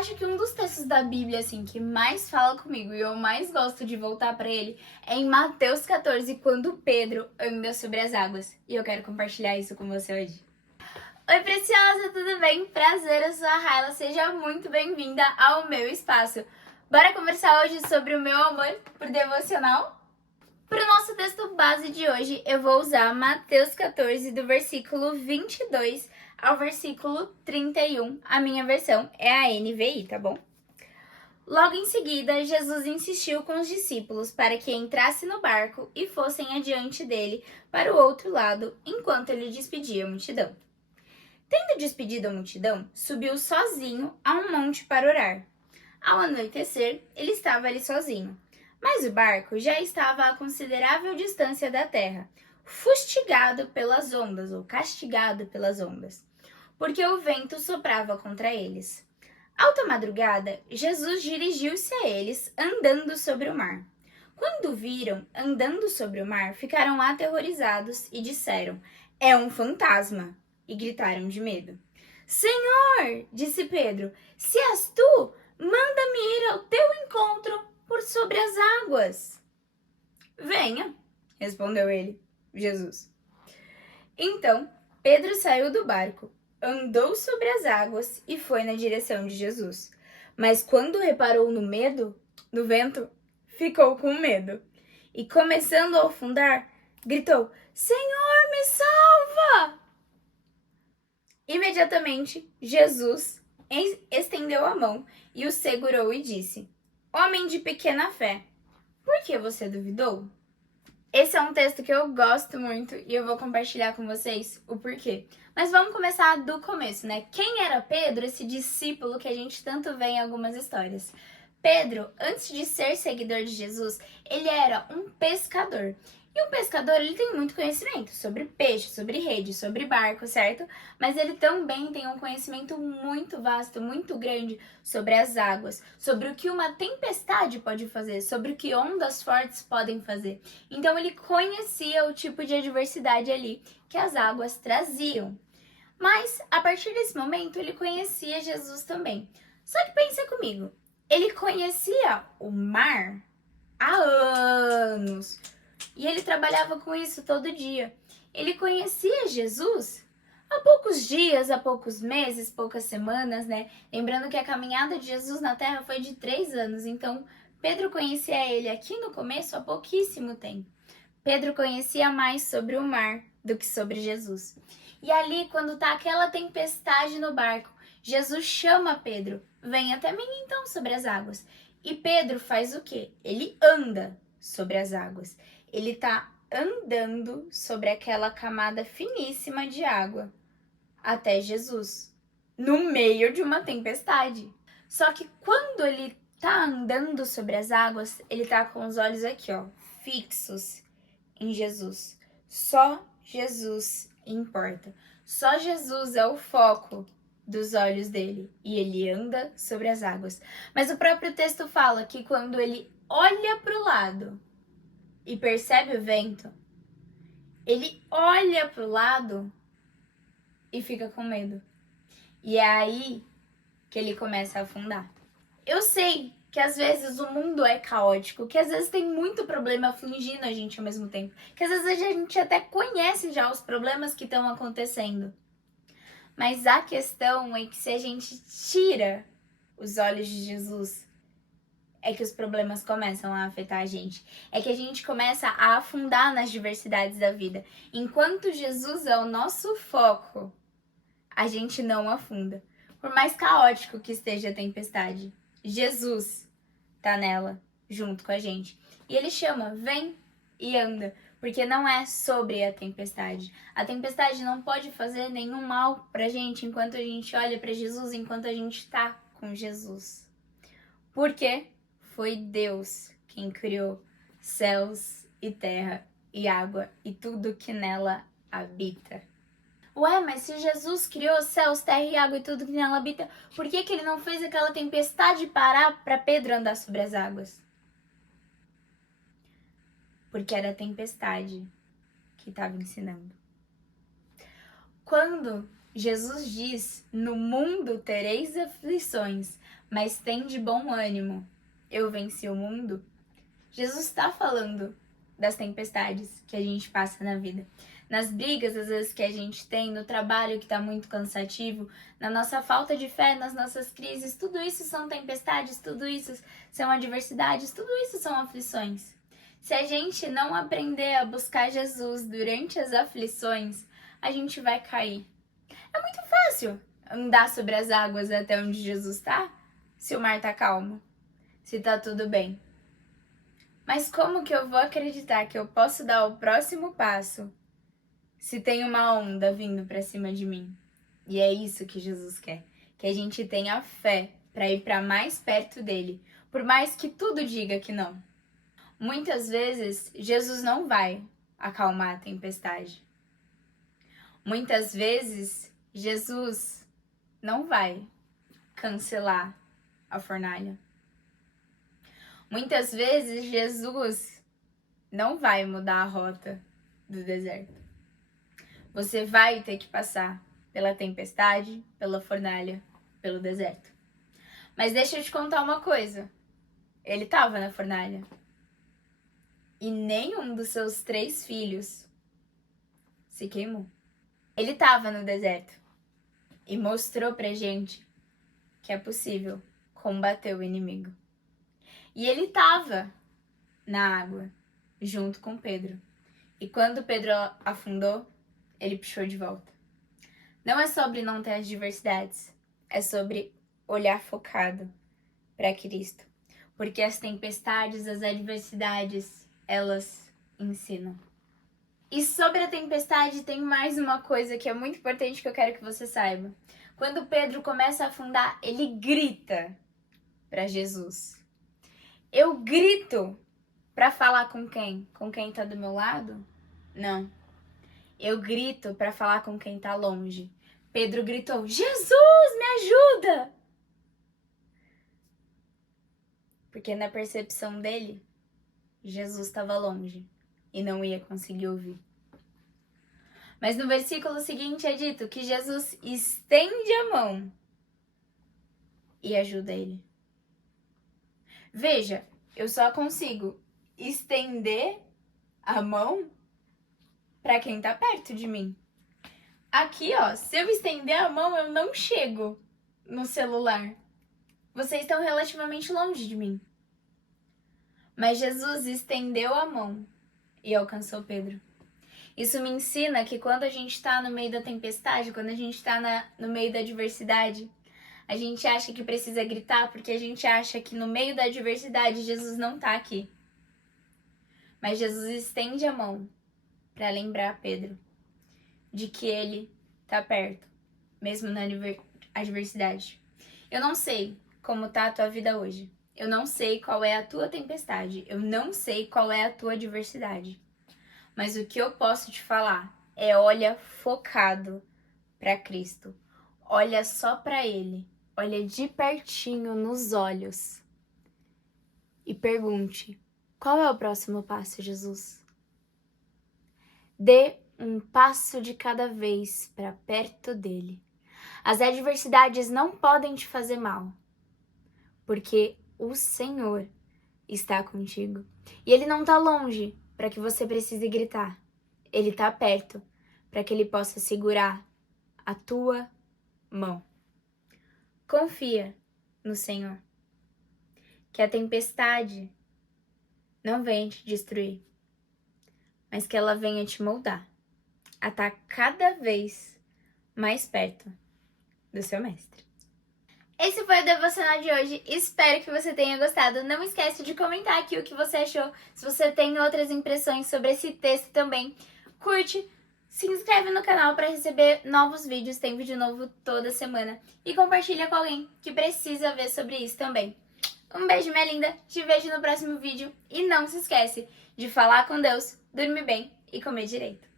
acho que um dos textos da Bíblia, assim, que mais fala comigo e eu mais gosto de voltar pra ele é em Mateus 14, quando Pedro anda sobre as águas. E eu quero compartilhar isso com você hoje. Oi, preciosa, tudo bem? Prazer, eu sou a Raila, seja muito bem-vinda ao meu espaço. Bora conversar hoje sobre o meu amor por devocional? Para o nosso texto base de hoje, eu vou usar Mateus 14, do versículo 22 ao versículo 31. A minha versão é a NVI, tá bom? Logo em seguida, Jesus insistiu com os discípulos para que entrasse no barco e fossem adiante dele para o outro lado, enquanto ele despedia a multidão. Tendo despedido a multidão, subiu sozinho a um monte para orar. Ao anoitecer, ele estava ali sozinho. Mas o barco já estava a considerável distância da terra, fustigado pelas ondas, ou castigado pelas ondas, porque o vento soprava contra eles. Alta madrugada, Jesus dirigiu-se a eles, andando sobre o mar. Quando o viram andando sobre o mar, ficaram aterrorizados e disseram: "É um fantasma!" E gritaram de medo. "Senhor", disse Pedro, "se és tu, manda-me ir ao teu encontro por sobre as águas." "Venha", respondeu ele, Jesus. Então, Pedro saiu do barco, andou sobre as águas e foi na direção de Jesus. Mas quando reparou no vento, ficou com medo. E começando a afundar, gritou: "Senhor, me salva!" Imediatamente, Jesus estendeu a mão e o segurou e disse: "Homem de pequena fé, por que você duvidou?" Esse é um texto que eu gosto muito e eu vou compartilhar com vocês o porquê. Mas vamos começar do começo, né? Quem era Pedro, esse discípulo que a gente tanto vê em algumas histórias? Pedro, antes de ser seguidor de Jesus, ele era um pescador. E um pescador, ele tem muito conhecimento sobre peixe, sobre rede, sobre barco, certo? Mas ele também tem um conhecimento muito vasto, muito grande sobre as águas, sobre o que uma tempestade pode fazer, sobre o que ondas fortes podem fazer. Então ele conhecia o tipo de adversidade ali que as águas traziam. Mas a partir desse momento ele conhecia Jesus também. Só que pensa comigo, ele conhecia o mar há anos. E ele trabalhava com isso todo dia. Ele conhecia Jesus há poucos dias, há poucos meses, poucas semanas, né? Lembrando que a caminhada de Jesus na Terra foi de 3 anos. Então, Pedro conhecia ele aqui no começo há pouquíssimo tempo. Pedro conhecia mais sobre o mar do que sobre Jesus. E ali, quando tá aquela tempestade no barco, Jesus chama Pedro: "Vem até mim então sobre as águas." E Pedro faz o quê? Ele anda sobre as águas. Ele tá andando sobre aquela camada finíssima de água até Jesus, no meio de uma tempestade. Só que quando ele tá andando sobre as águas, ele tá com os olhos aqui, ó, fixos em Jesus. Só Jesus importa. Só Jesus é o foco dos olhos dele e ele anda sobre as águas. Mas o próprio texto fala que quando ele olha para o lado e percebe o vento, ele olha para o lado e fica com medo. E é aí que ele começa a afundar. Eu sei que às vezes o mundo é caótico, que às vezes tem muito problema afligindo a gente ao mesmo tempo, que às vezes a gente até conhece já os problemas que estão acontecendo. Mas a questão é que se a gente tira os olhos de Jesus, é que os problemas começam a afetar a gente. É que a gente começa a afundar nas diversidades da vida. Enquanto Jesus é o nosso foco, a gente não afunda. Por mais caótico que esteja a tempestade, Jesus tá nela, junto com a gente. E ele chama: "Vem e anda", porque não é sobre a tempestade. A tempestade não pode fazer nenhum mal pra gente enquanto a gente olha pra Jesus, enquanto a gente tá com Jesus. Por quê? Foi Deus quem criou céus e terra e água e tudo que nela habita. Ué, mas se Jesus criou céus, terra e água e tudo que nela habita, por que ele não fez aquela tempestade parar para Pedro andar sobre as águas? Porque era a tempestade que estava ensinando. Quando Jesus diz: "No mundo tereis aflições", mas tem de bom ânimo. Eu venci o mundo. Jesus está falando das tempestades que a gente passa na vida. Nas brigas, às vezes, que a gente tem, no trabalho que está muito cansativo, na nossa falta de fé, nas nossas crises, tudo isso são tempestades, tudo isso são adversidades, tudo isso são aflições. Se a gente não aprender a buscar Jesus durante as aflições, a gente vai cair. É muito fácil andar sobre as águas até onde Jesus está, se o mar está calmo, se está tudo bem. Mas como que eu vou acreditar que eu posso dar o próximo passo se tem uma onda vindo para cima de mim? E é isso que Jesus quer, que a gente tenha fé para ir para mais perto dele, por mais que tudo diga que não. Muitas vezes, Jesus não vai acalmar a tempestade. Muitas vezes, Jesus não vai cancelar a fornalha. Muitas vezes, Jesus não vai mudar a rota do deserto. Você vai ter que passar pela tempestade, pela fornalha, pelo deserto. Mas deixa eu te contar uma coisa. Ele estava na fornalha. E nenhum dos seus 3 filhos se queimou. Ele estava no deserto e mostrou pra gente que é possível combater o inimigo. E ele estava na água, junto com Pedro. E quando Pedro afundou, ele puxou de volta. Não é sobre não ter adversidades, é sobre olhar focado para Cristo. Porque as tempestades, as adversidades, elas ensinam. E sobre a tempestade tem mais uma coisa que é muito importante que eu quero que você saiba. Quando Pedro começa a afundar, ele grita para Jesus. Eu grito para falar com quem? Com quem tá do meu lado? Não. Eu grito para falar com quem tá longe. Pedro gritou: Jesus, me ajuda! Porque na percepção dele, Jesus estava longe e não ia conseguir ouvir. Mas no versículo seguinte é dito que Jesus estende a mão e ajuda ele. Veja, eu só consigo estender a mão para quem tá perto de mim. Aqui, ó, se eu estender a mão, eu não chego no celular. Vocês estão relativamente longe de mim. Mas Jesus estendeu a mão e alcançou Pedro. Isso me ensina que quando a gente está no meio da tempestade, quando a gente está no meio da adversidade, a gente acha que precisa gritar porque a gente acha que no meio da adversidade Jesus não está aqui. Mas Jesus estende a mão para lembrar Pedro de que ele está perto, mesmo na adversidade. Eu não sei como está a tua vida hoje. Eu não sei qual é a tua tempestade. Eu não sei qual é a tua adversidade. Mas o que eu posso te falar é olha focado para Cristo. Olha só para Ele. Olha de pertinho nos olhos. E pergunte: qual é o próximo passo, Jesus? Dê um passo de cada vez para perto dele. As adversidades não podem te fazer mal, porque o Senhor está contigo. E Ele não está longe para que você precise gritar. Ele está perto para que Ele possa segurar a tua mão. Confia no Senhor. Que a tempestade não venha te destruir, mas que ela venha te moldar a estar cada vez mais perto do seu mestre. Esse foi o devocional de hoje, espero que você tenha gostado. Não esquece de comentar aqui o que você achou, se você tem outras impressões sobre esse texto também. Curte, se inscreve no canal para receber novos vídeos, tem vídeo novo toda semana. E compartilha com alguém que precisa ver sobre isso também. Um beijo, minha linda, te vejo no próximo vídeo. E não se esquece de falar com Deus, dormir bem e comer direito.